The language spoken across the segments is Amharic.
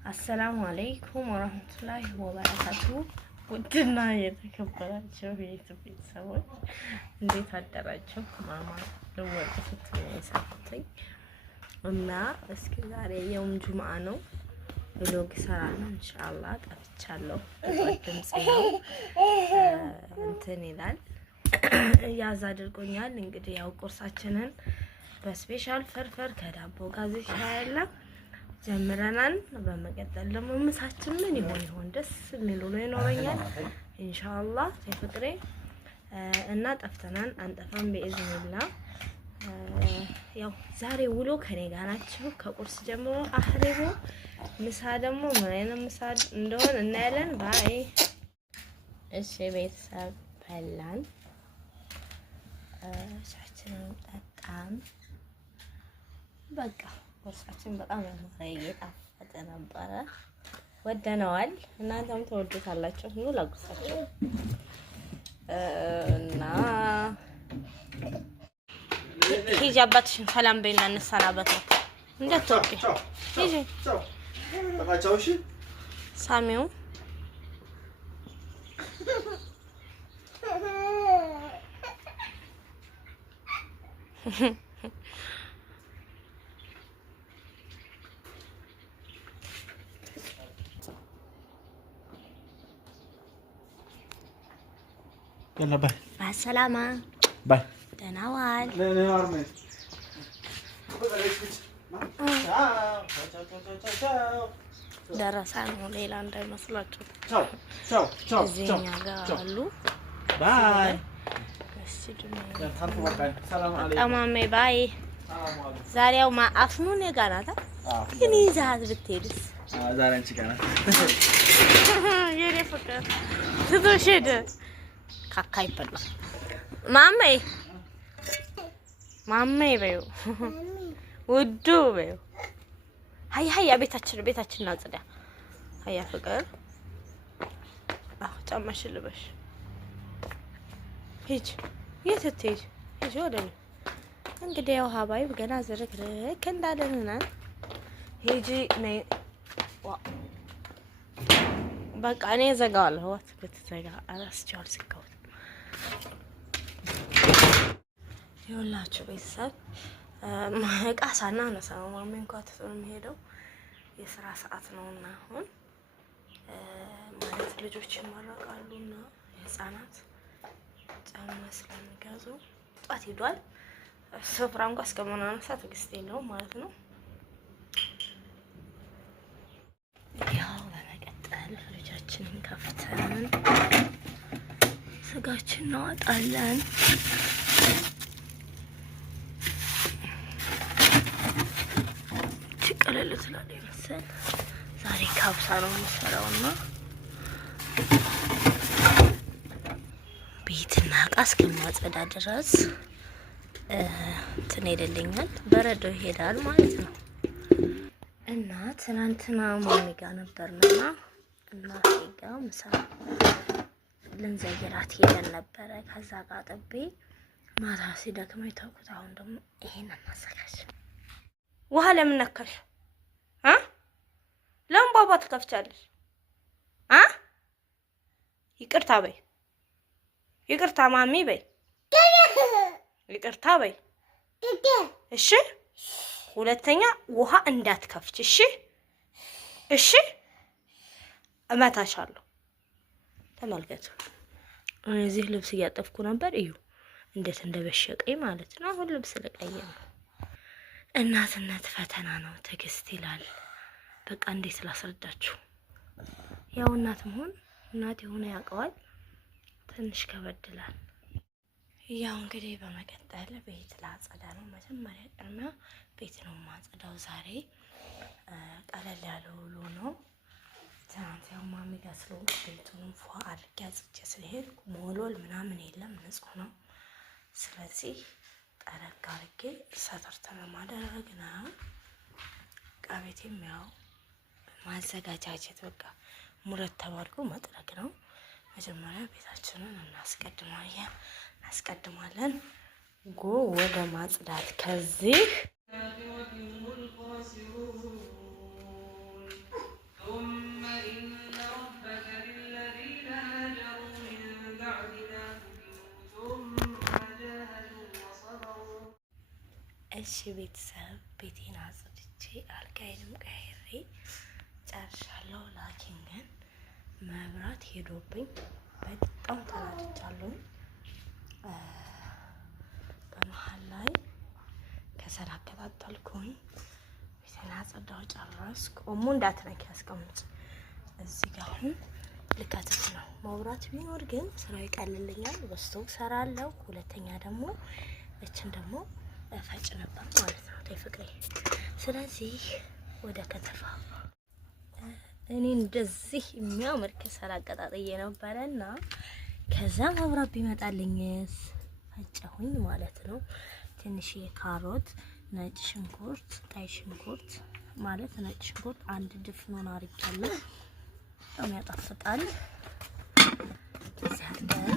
አሰላሙ አለይኩም ወራህመቱላሂ ወበረካቱ። ውድና የተከበራችሁ ቤተሰቦች እንዴት አደራችሁ? ማማ ለወጥኩት ሰዓተኝ እና እስኪ ዛሬ የውም ጁምአ ነው። ብሎግ ሰራና ኢንሻአላህ ጠፍቻለሁ። ድምጽ ነው እንትን ይላል ያዝ አድርጎኛል። እንግዲህ ያው ቁርሳችንን በስፔሻል ፍርፍር ከዳቦ ጋር ይሻላል ጀምረናል። በመቀጠል ደግሞ ምሳችን ምን ይሆን ደስ የሚል ነው ይኖረኛል ኢንሻአላህ ፍቅሬ እና ጠፍተናል አንጠፋም በኢዝኒላህ። ያው ዛሬ ውሎ ከኔ ጋር ናችሁ ከቁርስ ጀምሮ አህሪቡ። ምሳ ደግሞ ምን አይነት ምሳ እንደሆነ እናያለን። ባይ እሺ ቤተሰብ በላን ሻችንን ጠጣን። በቃ ቁርሳችን በጣም እየጣፈጠ ነበረ፣ ወደነዋል። እናንተም ተወዱታላችሁ ነው ላጉርሳችሁ እና ሂጂ አባትሽን ሰላም በይና እንሰናበት። እንደትወጪ ሂጂ ተቃጫውሽ ሳሚው يلا باي مع السلامة. باي تناول لا ارمي ደረሳ ነው ሌላ እንዳይመስላችሁ። ቻው ቻው ቻው እዚህኛ ጋር አሉ። ባይ እሺ ደግሞ ሰላም አለይኩም ማሜ ባይ። ዛሬው ማአፍኑን የጋናታ ግን ይዛት ብትሄድስ? ዛሬ አንቺ ጋር ናት የኔ ፍቅር ትቶሽ ሄደ። ካካ ይበላል ማሜ ማሜ በይው ውዱ በይው። ሀያ ቤታችን እናጽዳ። ሀያ ፍቅር ጫማሽን ልበሽ። ሂጅ የት ትሄጂ? ሂጅ ወደ እኔ እንግዲህ ያው ሀባይ ገና ዝርክርክ እንዳለንናል። ሂጂ ነይ በቃ እኔ ዘጋዋለሁ። ወት ብትዘጋ አላስቻል ስጋው ይኸውላችሁ ቤተሰብ እቃ ሳናነሳ ነው ማሜ እንኳን ትቶ የሚሄደው የስራ ሰዓት ነውና አሁን ማለት ልጆች ይመረቃሉና የህፃናት ጫማ ስለሚገዙ ጧት ሄዷል። ስፍራ እንኳን እስከምናነሳ ትዕግስት የለውም ማለት ነው። ያው በመቀጠል ልጃችንን ከፍተን ስጋችን እናወጣለን። ቀለል ስላለ መሰል ዛሬ ካብሳ ነው የምሰራውና ቤትና እቃ እስከማጸዳ ድረስ እንትን ይደለኛል፣ በረዶ ይሄዳል ማለት ነው። እና ትናንትና ማሚ ጋር ነበርና እናቴ ጋር ምሳ ልንዘይራት ሄደን ነበረ። ከዛ ጋር ጥቤ ማታ ሲደክመኝ ተውኩት። አሁን ደግሞ ይሄን እናዘጋጅ። ውሃ ለምን ነካሽ? ለምን ባባ ትከፍቻለሽ? ይቅርታ በይ፣ ይቅርታ ማሚ በይ፣ ይቅርታ በይ። እሺ ሁለተኛ ውሃ እንዳትከፍች እሺ? እሺ እመታሻለሁ። ተመልከቱ፣ እዚህ ልብስ እያጠፍኩ ነበር። እዩ እንዴት እንደበሸቀኝ ማለት ነው። አሁን ልብስ ልቀይር ነው። እናትነት ፈተና ነው፣ ትዕግስት ይላል። በቃ እንዴት ላስረዳችሁ? ያው እናት መሆን እናት የሆነ ያውቀዋል፣ ትንሽ ከበድላል። ያው እንግዲህ በመቀጠል ቤት ላጸዳ ነው። መጀመሪያ ቅድሚያ ቤት ነው ማጸዳው። ዛሬ ቀለል ያለ ውሎ ነው። ትናንት ያው ማሚ ጋር ስለሆንኩ ቤቱን ፏ አድርጌ አጽድቼ ስለሄድኩ መወልወል ምናምን የለም፣ ንጹህ ነው። ስለዚህ ጠረግ አድርጌ ሰተርተን ማድረግ ነው። ዕቃ ቤቴም ያው ማዘጋጃጀት በቃ ሙረተብ አድርጎ መጥረግ ነው። መጀመሪያ ቤታችንን እናስቀድማለን። ጎ ወደ ማጽዳት ከዚህ እሺ ቤተሰብ ቤቴን አጽድቼ አልጋዬንም ቀይሬ ጨርሻለሁ። ላኪን ግን መብራት ሄዶብኝ በጣም ተናድጃለሁ። በመሀል ላይ ከሰል አቀጣጠልኩኝ። ቤቴን አጸዳሁ ጨረስኩ። ኦሞ እንዳትነኪ አስቀምጭ። እዚህ ጋር አሁን ልከትፍ ነው። መብራት ቢኖር ግን ስራ ይቀልልኛል። በስቶቭ ሰራለሁ። ሁለተኛ ደግሞ እችን ደግሞ ፈጭ ነበር ማለት ነው ተፍቅሬ። ስለዚህ ወደ ከተፋ እኔ እንደዚህ የሚያምር ከሰል አቀጣጥዬ ነበረና ከዛ መብራት ቢመጣልኝስ ፈጨሁኝ ማለት ነው። ትንሽዬ ካሮት፣ ነጭ ሽንኩርት፣ ቀይ ሽንኩርት ማለት ነጭ ሽንኩርት አንድ ድፍኑን አርጌያለሁ። በጣም ያጣፍጣል። ዘንደን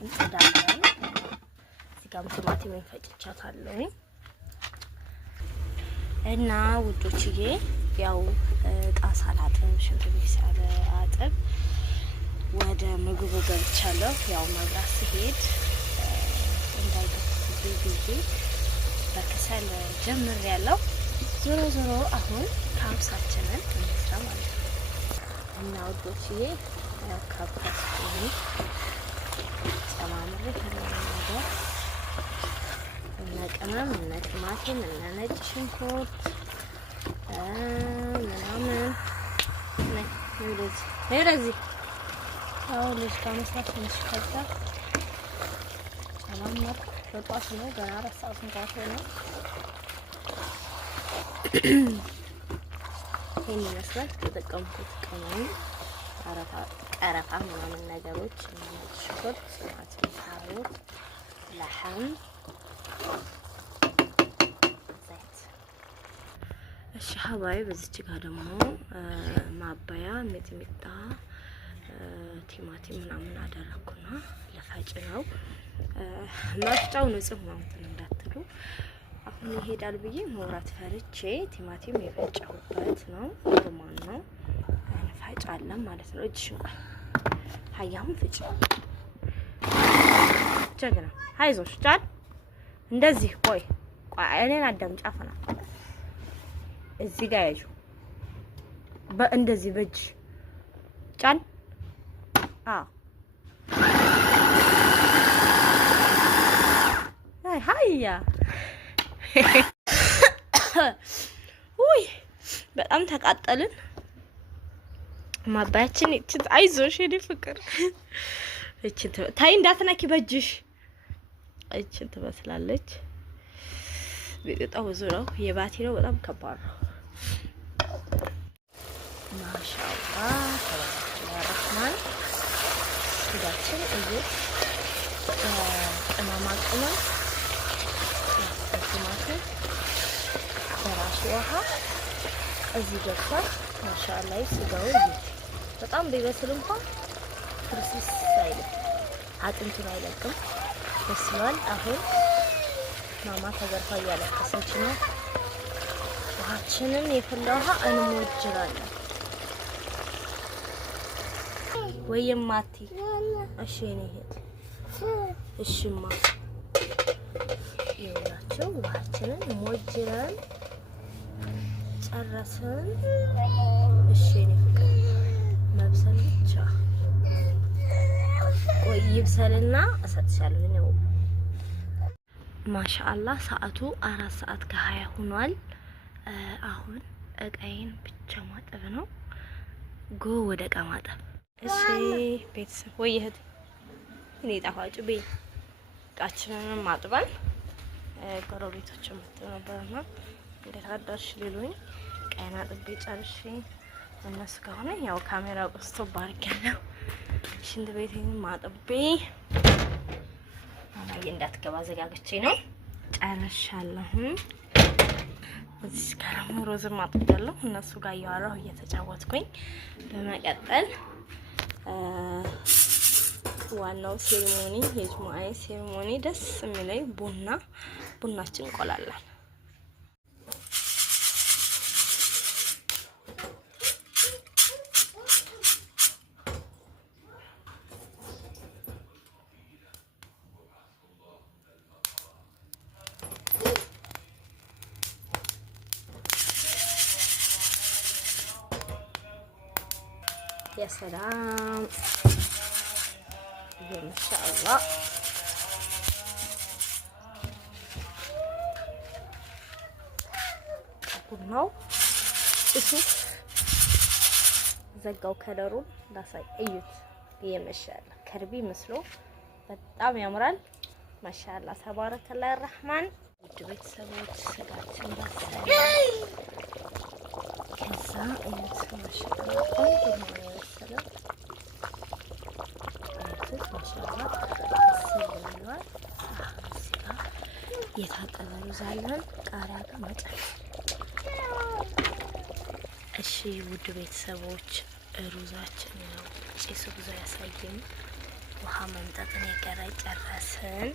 እንጥዳለን። እዚህ ጋር ቲማቲም ፈጭቻታለሁ እና ውዶችዬ ያው እቃ ሳላጥብ ሽንት ቤት ሳላጥብ ወደ ምግቡ ገብቻለሁ። ያው መብራት ሲሄድ እንዳይገፍብኝ ብዬ በከሰል ጀምሬያለሁ። ዞሮ ዞሮ አሁን ካብሳችንን እንስራ ማለት ነው። እና ውዶችዬ ካብሳችንን ጨማምሬ ነገር እነ ቅመም እነ ቲማቲም እነ ነጭ ሽንኩርት ምናምን ወደዚህ ያው ልጅ ጋር መስራት ትንሽ ከብዳል። ጨማምር በጧት ነው ገና 4 ሰዓት እንኳን ነው። ይሄን ይመስላል ተጠቀምኩት። ቅመም ቀረፋ ምናምን ነገሮች ነጭ ሽንኩርት፣ ቲማቲም፣ ካሮት፣ ለሐም፣ ዘይት። እሺ ሀባይ በዚች ጋር ደግሞ ማባያ ሚጥሚጣ፣ ቲማቲም ምናምን አደረኩና ለፋጭ ነው። መፍጫው ንጹህ ነው እንዳትሉ። አሁን ይሄዳል ብዬ መብራት ፈርቼ ቲማቲም የፈጨሁበት ነው። ኖርማል ነው እንፈጫለን ማለት ነው። እጅ ሽንቋል ሀያም ፍጭ ጀግና አይዞሽ ጫን እንደዚህ ቆይ እኔን አዳምጪ። አፈና እዚህ ጋር ያዡ እንደዚህ በእጅ ጫን። ሀያ ውይ በጣም ተቃጠልን። ማባያችን እቺት አይዞሽ የኔ ፍቅር እቺት ታይ እንዳትነኪ በእጅሽ። እቺት ትመስላለች። ቤጣው ብዙ ነው። የባቲ ነው። በጣም ከባድ ነው። ማሻአላህ ተባረክማን ስጋችን እዚህ ቅመማ ቅመም ቲማቲም በራሱ ውሃ እዚህ ገብቷል። ማሻአላህ ስጋው በጣም ቢበስል እንኳን ፍርስስ አይልም፣ አጥንቱን አይለቅም። በስሏል። አሁን ማማ ተገርፋ እያለቀሰች ነው። ውሃችንን የፈላ ውሃ እንሞጅራለን። ወይማቲ እሺ እኔ ሄድ እሺማ ይኸውላችሁ ውሃችንን ሞጅረን ጨረስን። እሺ እኔ ፍቅር መብሰል ብቻ ቆይ ይብሰልና እሰጥሻለሁ ነው። ማሻአላህ ሰዓቱ 4 ሰዓት ከ20 ሆኗል። አሁን እቃዬን ብቻ ማጠብ ነው። ጎ ወደ እቃ ማጠብ። እሺ ቤተሰብ ወይ እህት እኔ ጣፋጭ ቤት እቃችንን ማጥበን ጎረቤቶች መጥተው ነበርና እንዴት አዳርሽ ሊሉኝ ቀይና ጥቤ ጨርሼ እነሱ ከሆነ ያው ካሜራው ቀስቶ ባርኪያለሁ። ሽንት ቤቴን ማጥቤ ማማዬ እንዳትገባ ዘጋግቼ ነው ጨርሻለሁ። እዚህ ጋር ሮዝም አጥቤያለሁ። እነሱ ጋር እያወራሁ እየተጫወትኩኝ በመቀጠል ዋናው ሴሪሞኒ የጅሙዓ ሴሪሞኒ ደስ የሚለኝ ቡናችን እንቆላለን። يا سلام ما شاء الله. ቡናው እሱ ዘጋው ከለሩን ላሳይ እዩት። የመሻላ ከርቢ መስሎ በጣም ያምራል። ማሻአላ ተባረከላህ ረህማን። ውድ ቤተሰቦች ስጋችን በሰለ። ከዛ እዩት ማሻአላ ቆንጆ ነው የበሰለው። እዩት ማሻአላ በሰለዋል። የታጠበ ሩዝ አለን ቃሪያ ጋር መጨረሻ። እሺ ውድ ቤተሰቦች ሩዛችን ነው። ጭሱ ብዙ ያሳየኝ ውሃ መምጠጥን የቀረ ጨረስን።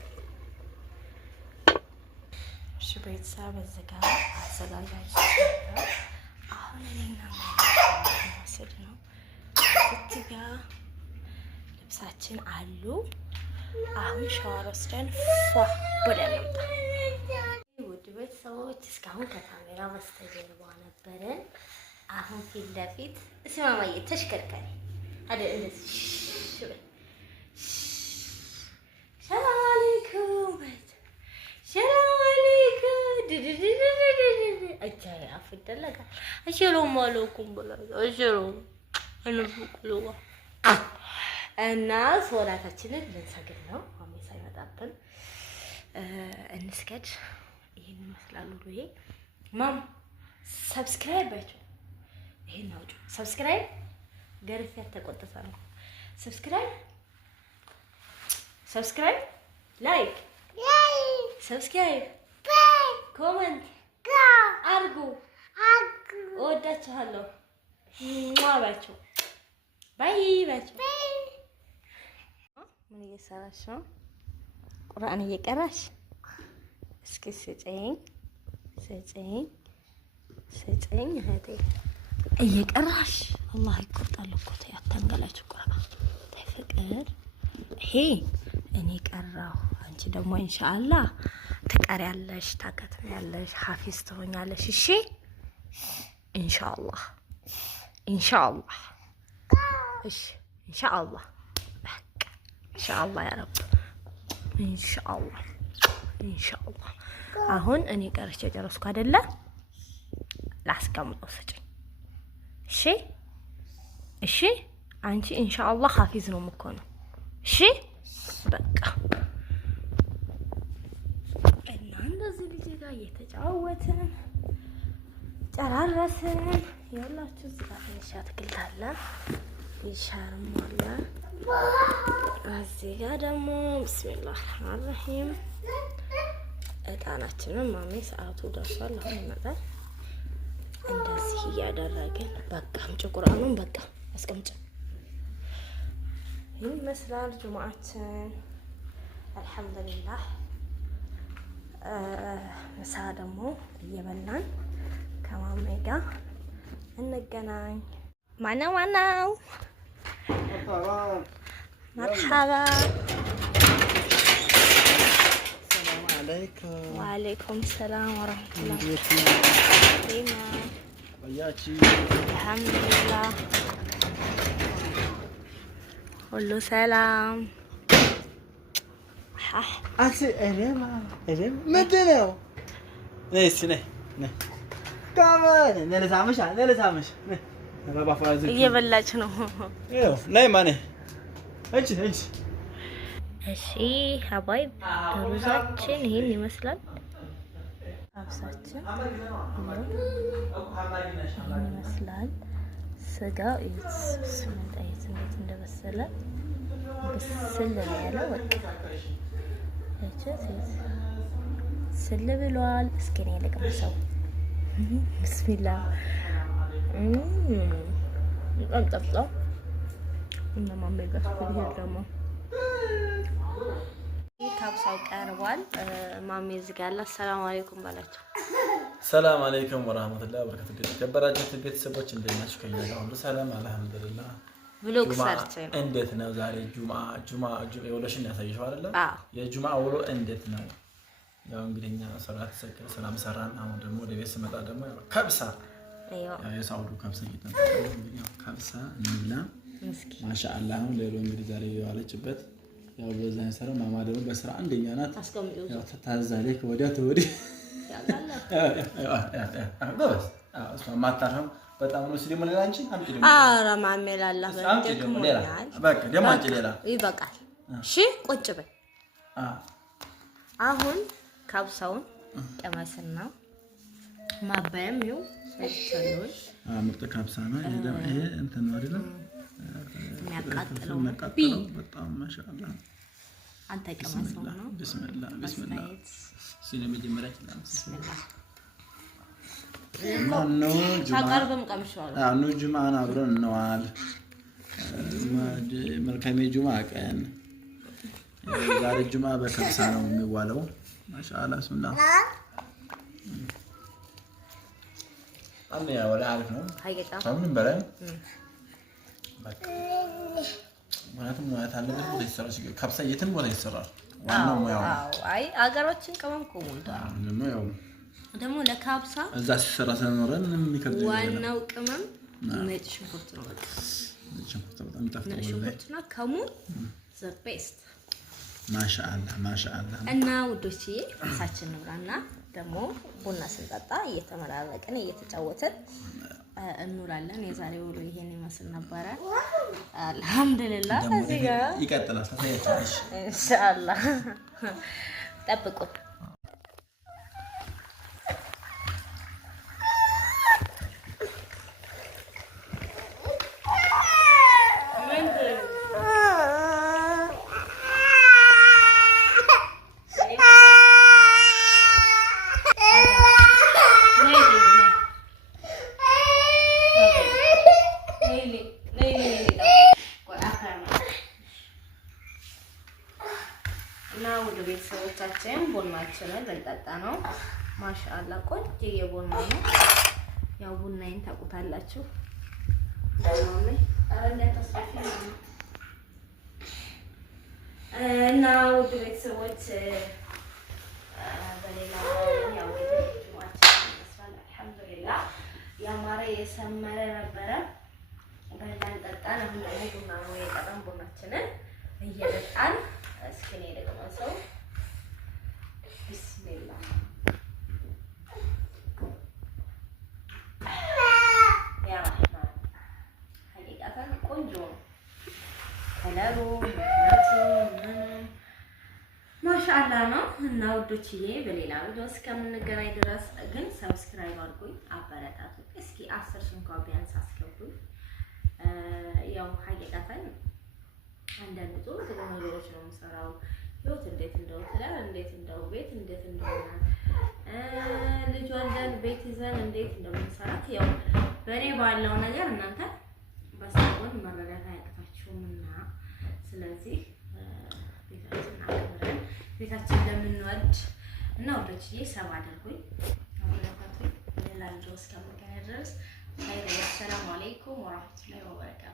እሺ ቤተሰብ እዚህ ጋር አዘጋጃጅቻለሁ። አሁን እኔና ወስድ ነው እዚህ ጋር ልብሳችን አሉ። አሁን ሻወር ወስደን ፏ ብለን እንምጣ። ውድ ቤተሰቦች እስካሁን ከካሜራ በስተጀርባ ነበርን። አሁን ፊት ለፊት እስማማዬ ተሽከርካሪ አይደል? እንደዚህ ሽበል። ሰላም አለይኩም ሰላም አለይኩም አጃይ አፍደለጋ አሽሎም አለኩም ብላጋ አሽሎም እንፍቅሉዋ እና ሶላታችንን ልንሰግድ ነው። ማሜ ሳይመጣብን እንስገድ። ይሄን ይመስላል ውሎዬ። ማም ሰብስክራይብ ባይችሁ ይሄን አውጡ። ሰብስክራይብ ገርፊያ ተቆጥታ ነው። ሰብስክራይብ ላይክ ሰብስክራይብ ኮሜንት አድርጉ። እወዳችኋለሁ። ባቸው ባይ ባቸው። ምን እየሰራሽ ነው? ቁርአን እየቀራሽ? እስኪ ስጪኝ እህቴ። እየቀራሽ አላህ ይቆጣል እኮ ተይ፣ አታንገላች ቁርአን ተይ ፍቅር። ይሄ እኔ ቀራሁ፣ አንቺ ደግሞ ኢንሻአላህ ትቀሪያለሽ፣ ታከትሚያለሽ፣ ሐፊዝ ትሆኛለሽ። እሺ ኢንሻአላህ እሺ ኢንሻአላህ ኢንሻአላህ ያ ረብ ኢንሻአላህ። አሁን እኔ ቀርቼ ጨረስኩ አይደለ? ላስቀምጠው ስጪኝ። እሺ አንቺ ኢንሻአላህ ሐፊዝ ነው የምትሆነው። እሺ በቃ እና እንደዚህ ልጅ ጋር እየተጫወትን ጨራረስን። ያላችሁ እዚህ ጋር ትንሽ አትክልት አለ፣ ይሻርም አለ። እዚህ ጋር ደግሞ ቢስሚላህ ረህማን ረሂም እጣናችንን ማሜ ሰዓቱ ደርሷል፣ አሁን ይመጣል። እንደዚህ እያደረግን በቃ አምጪ ቁርአኑን በቃ አስቀምጪ። ይህን ይመስላል ጁምዓችን። አልሐምዱሊላህ። ምሳ ደግሞ እየበላን ከማሜ ጋር እንገናኝ። ማነው መርሐባ። ሰላም አለይኩም። ወአለይኩም ሰላም ወራህመቱላህ። አልሐምዱሊላህ ሁሉ ሰላም። ምንድን ነው? ነይ እስኪ ነይ እየበላች ነው። ነይ ማኔ እንጂ እሺ ሀባይ ሩዛችን ይሄን ይመስላል። አብሳችን ይመስላል። ስጋ ስንጣይት እንዴት እንደበሰለ ብስል ነው ያለው። በቃ ስል ብሏል። እስኪ እኔ ልቅመሰው። ቢስሚላህ በጣም ጠፍጣው እና ማሜ ጋር ስትሄድ ደግሞ ካብሳው ቀርቧል። ማሜ እዚህ ጋር አለ። ሰላም አለይኩም ባላችሁ። ሰላም አለይኩም ወራህመቱላሂ ወበረካቱ። ተከበራችሁ ቤተሰቦች እንዴት ናችሁ? ከኛ ጋር ሁሉ ሰላም አልሐምዱሊላህ። ብሎግ ሰርች እንዴት ነው ዛሬ? ጁማ የውሎሽን ያሳየሽው አይደል? የጁማ ውሎ እንዴት ነው? ያው እንግዲህ እኛ ሰላት ሰከረ ሰላም ሰራን። አሁን ደግሞ ወደ ቤት ስመጣ ደግሞ ከብሳ የሳውዱ ከብሳ እየተጠቀመ እንግዲህ ያው ከብሳ እንብላ ማሻአላህ። አሁን ሌሎ እንግዲህ ዛሬ የዋለችበት ያው በዛ ሰራ ማማ ደግሞ በስራ አንደኛ ናት። ያው ተታዛለች ወዲያ ተወዲህ ጎበዝ። እሷ ማታረም በጣም ነው ሲደሞ ሌላ አንቺ አምጪ ደግሞ ኧረ ማሜ ላላ በቃ ደግሞ አንቺ ሌላ ይበቃል። እሺ ቁጭ በይ። አሁን ካብሳውን ቀመስና ማባያም ይኸው ሰጥቻለሁ። ምርጥ ካብሳ ነው ይሄ እንትን ነው አይደል? የሚያቃጥለው በጣም ማሻአላህ። አንተ ቀመሰው ነው። ቢስሚላህ ቢስሚላህ ሲለ መጀመሪያ ይችላል። ቢስሚላህ ታቀርብም ቀምሻለሁ። አሁን ጁማን አብረን እንዋል። መልካም የጁማ ቀን። ዛሬ ጁማ በከብሳ ነው የሚዋለው። ማሻአላህ ሱና አንያ ወላ አሪፍ ነው። ከምንም በላይ ማለትም ሙያ ታለበት ለሰራሽ ከብሳ የትም ቦታ ይሰራል። ዋናው ሙያው አይ አገሮችን ቅመም ቆሞልታል። ደግሞ ለካብሳ እዛ ሲሰራ ሰኖረን የሚከብድ ዋናው ቅመም ነጭ ሽንኩርት ነው። በቃ ነጭ ሽንኩርት በጣም ይጣፍጣል። ነጭ ሽንኩርትና ከሙን ዘ ቤስት ማሻአላህ ማሻአላህ። እና ውዶችዬ ሳችን እንብላና ደግሞ ቡና ስንጠጣ እየተመራረቅን እየተጫወትን እንውላለን። የዛሬ ውሎ ይሄን ይመስል ነበረ። አልሐምዱሊላህ። እዚህ ጋር ይቀጥላል። ተሳያችኋለሽ ኢንሻአላህ። ጠብቁን። እና ወደ ቤተሰቦቻችን ቡናችንን ልንጠጣ ነው። ማሻአላ ቆንጆ ቡና ነው። ያው ቡናዬን ታውቁታላችሁ። እና ወደ ቤተሰቦች በሌላ ያው አልሐምዱሊላህ ያማረ የሰመረ ነበረ። በላን ጠጣን። አሁን ደግሞ ቡና ነው የቀረን። ቡናችንን እየጠጣን እስኪ እኔ ደግሞ ሰው ቢስሚላህ ያ ረህማን ሀቂቃታን ቆንጆ ነው ከለሩ ማሻአላህ ነው። እና ውዶችዬ በሌላ ቪዲዮ እስከምንገናኝ ድረስ ግን ሰብስክራይብ አድርጉኝ፣ አበረታቱ። እስኪ 10 ሺህ እንኳን ቢያንስ አስገቡኝ። ያው ሀቂቃታን አንዳንድ ጥሩ ጥሩ ነገሮች ነው የምሰራው። ህይወት እንዴት እንደው ትዳር እንዴት እንደው ቤት እንዴት እንደሆነ ልጅ ወልደን ቤት ይዘን እንዴት እንደምንሰራት ያው በእኔ ባለው ነገር እናንተ በሰውን መረዳት አያቅታችሁምና ስለዚህ ቤታችን አክብረን ቤታችን ለምንወድ እና ወደችዬ ሰብ አድርጉኝ አበረታቱኝ። ሌላ ቪዲዮ እስከምንገናኝ ድረስ ሰላም አለይኩም ወራህመቱላሂ ወበረካቱ።